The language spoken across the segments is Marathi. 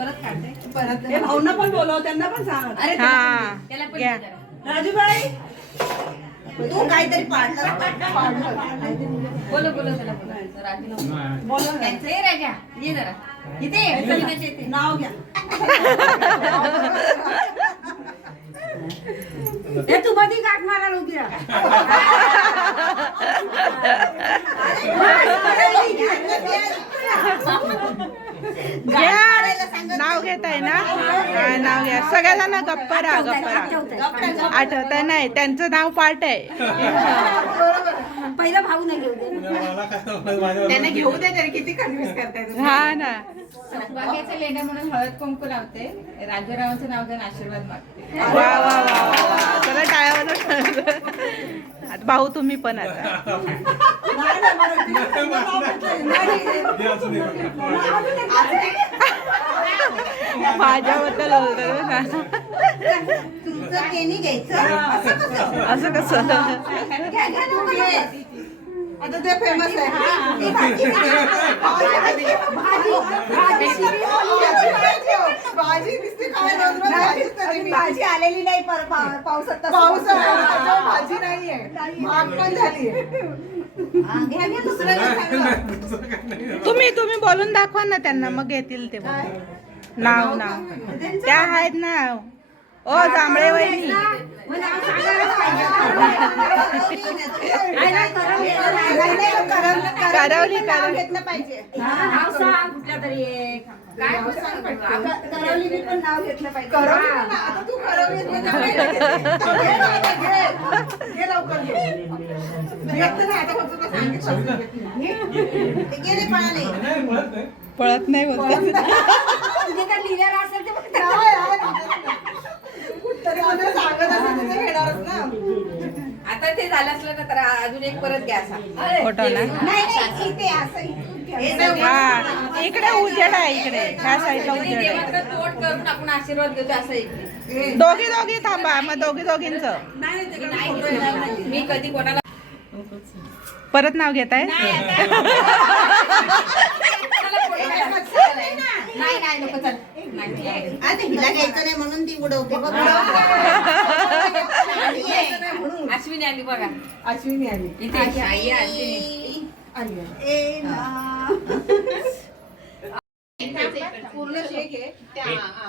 परत काढते परत हे भाऊंना पण बोलव त्यांना पण सांग अरे हा त्याला पण घ्या. विचारा. राजूबाई तू काहीतरी पाडलं पाडलं बोलो बोलो त्याला बोलो राजू नको. बोलव ना. त्यांचं ये राजा ये जरा इथे ये. नाव घ्या तू मध्ये गाठ मारायला उभी राहा. नाव घेताय ना नाव घ्या? सगळ्याजण गप्प राहा गप्प राहा. आठवत नाही त्यांचं नाव पाठ आहे. पहिला भाऊ नाही घेऊ दे त्यांना घेऊ दे तरी किती कन्व्हिन्स करताय? हा ना. सौभाग्याचं लेणं म्हणून हळद कुंकू लावते. राजारावांचं नाव घेऊन आशीर्वाद मागते. वा वा वा चला टाळ्या भाऊ तुम्ही पण आता. माझ्याबद्दल ना. तुमचं घ्यायचं? असं कसं? असं कसं? घ्या, घ्या, लवकर घ्या. आता ते फेमस आहे. ती भाजी. भाजी. भाजी. नुसती काय. भाजी आलेली नाही पावसात तसं. पाऊस आहे, त्याच्यावर भाजी नाहीये. महाग पण झाली घ्या घ्या दुसरं घ्या, चांगलं. तुम्ही तुम्ही बोलून दाखवा ना त्यांना मग घेतील ते. नाव नाव त्या आहेत ना ओ जांभळे वहिनी मला नाव सांगायलाच पाहिजे. नाही, नाही, करवली, नाही, नाही, करवली, करवली, पण नाव करवली. घेतलं पाहिजे हा, नाव सांग कुठल्या तरी एक. काय नाव कुठलं सांग तरी. पटकन. आता करवलीने पण नाव घेतलं पाहिजे करवली पण ना, आता तू करवलीस म्हणजे पहिलं घे. घे ना आता, घे. घे लवकर घे. आता ते पळत नाही होत आता ते झालं असलं ना तर अजून एक परत घ्या नाही हा इकडे उजेड आहे इकडे. ह्या साईडला उजेड आहे. मात्र करून आपण आशीर्वाद घेतो असं इकडे दोघी दोघी थांबा मग दोघी दोघींच. नाही. मी कधी कोणाला परत नाव घेताय? नाही नाही नाही, नाही. नाही म्हणून ती उडवते. बघ म्हणून. अश्विनी आली बघा. अश्विनी आली. इथे आई आहे, अश्विनी. आली ए ना. पूर्ण शेक आहे. त्या हा.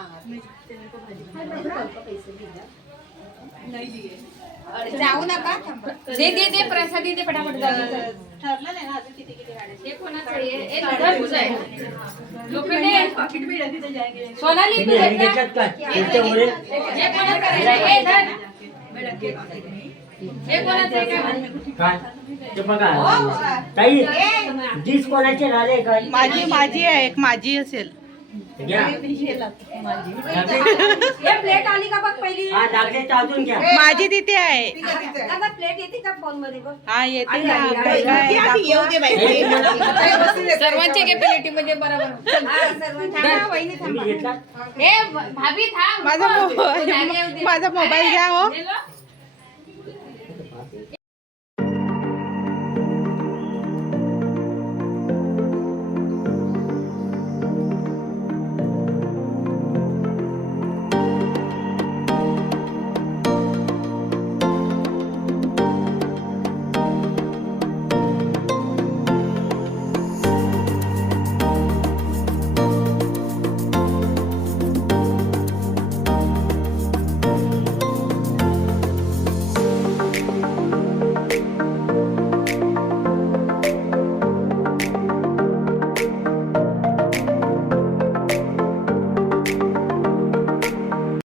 जाऊ नका. दे दे दे प्रसादी दे पटापट जाऊ. ठरलं नाही ना अजून किती किती गाड्या हे कोणाचं आहे? हे धर तुझं आहे. लोखंडे. सोनाली तू घेतला? हे कोणाचं आहे? हे धर. हे कोणाचं आहे? काय माहिती? काय? ते बघा. ताई जीस कोणाचे राहिले काय माझी माझी आहे एक माझी असेल. प्लेट आली का बघ पहिली। हा दाखले अजून घ्या. माझी तिथे आहे. तिघं तिथं आहे. दादा प्लेट येते का फोनमध्ये बघ? हा येते ना. आली, काय आली. दाखव. येऊ दे बाई. आता हे बसून येते. सर्वांच्या कॅपॅसिटी मध्ये बरोबर. हा सर्वांच्या वहिनी तुम्ही घेतला? हे भाभी थांब. माझा तू जागे मोबाईल होती. माझा मोबाईल घ्या हो. गेलो?